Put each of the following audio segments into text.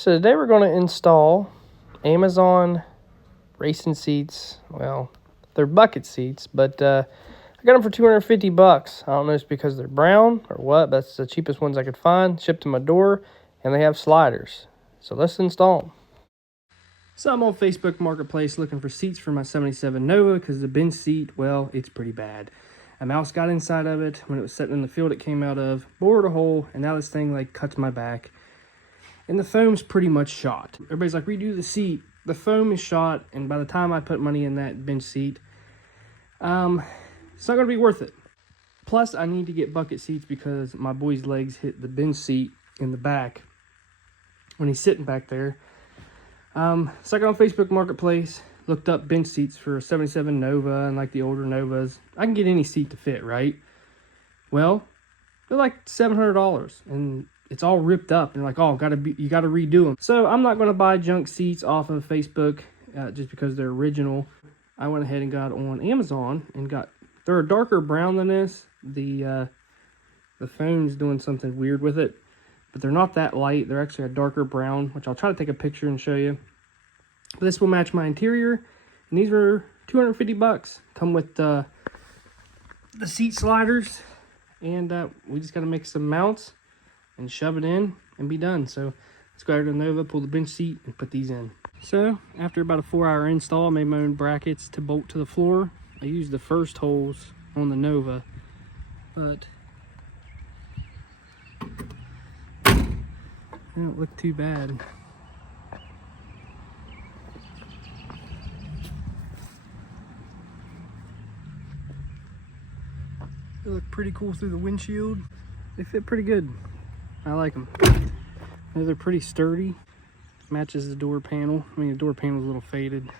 So today we're going to install Amazon racing seats. Well, they're bucket seats, but I got them for 250 bucks. I don't know if it's because they're brown or what. That's the cheapest ones I could find. Shipped to my door, and they have sliders. So let's install them. So I'm on Facebook Marketplace looking for seats for my 77 Nova because the bench seat, well, it's pretty bad. A mouse got inside of it when it was sitting in the field it came out of, bored a hole, and now this thing like cuts my back. And the foam's pretty much shot. Everybody's like, redo the seat. The foam is shot, and by the time I put money in that bench seat, it's not going to be worth it. Plus, I need to get bucket seats because my boy's legs hit the bench seat in the back when he's sitting back there. So I got on Facebook Marketplace, looked up bench seats for a 77 Nova and like the older Novas. I can get any seat to fit, right? Well, they're like $700, and it's all ripped up. And like, oh, you gotta redo them. So I'm not gonna buy junk seats off of Facebook just because they're original. I went ahead and got on Amazon and they're a darker brown than this. The foam's doing something weird with it, but they're not that light. They're actually a darker brown, which I'll try to take a picture and show you. But this will match my interior, and these were 250 bucks. Come with the seat sliders, and we just gotta make some mounts and shove it in and be done. So let's go over to the Nova, pull the bench seat, and put these in. So after about a 4-hour install, I made my own brackets to bolt to the floor. I used the first holes on the Nova, but they don't look too bad. They look pretty cool through the windshield. They fit pretty good. I like them. They're pretty sturdy. Matches the door panel. I mean, the door panel's a little faded.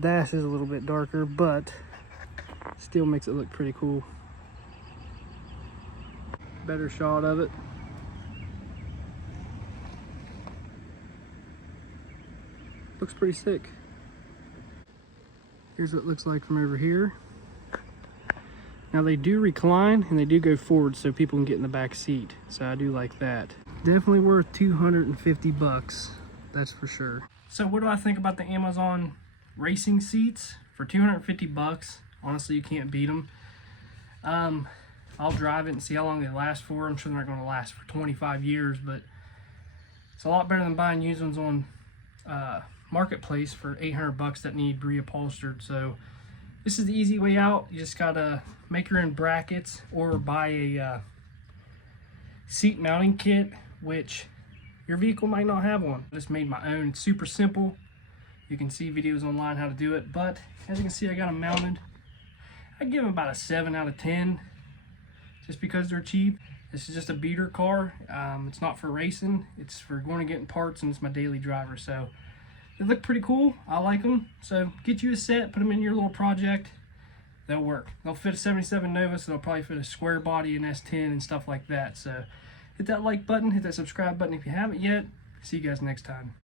Dash is a little bit darker, but still makes it look pretty cool. Better shot of it. Looks pretty sick. Here's what it looks like from over here. Now they do recline and they do go forward so people can get in the back seat. So I do like that. Definitely worth 250 bucks. That's for sure. So what do I think about the Amazon racing seats for 250 bucks? Honestly, you can't beat them. I'll drive it and see how long they last for. I'm sure they're not going to last for 25 years, but it's a lot better than buying used ones on Marketplace for 800 bucks that need reupholstered. So this is the easy way out. You just gotta make your own brackets or buy a seat mounting kit, which your vehicle might not have one. I just made my own. It's super simple. You can see videos online how to do it, but as you can see, I got them mounted. I give them about a 7 out of 10 just because they're cheap. This is just a beater car. It's not for racing. It's for going and getting parts, and it's my daily driver. So they look pretty cool. I like them. So get you a set, put them in your little project. They'll work. They'll fit a 77 Nova, so they'll probably fit a square body, an S10, and stuff like that. So hit that like button, hit that subscribe button if you haven't yet. See you guys next time.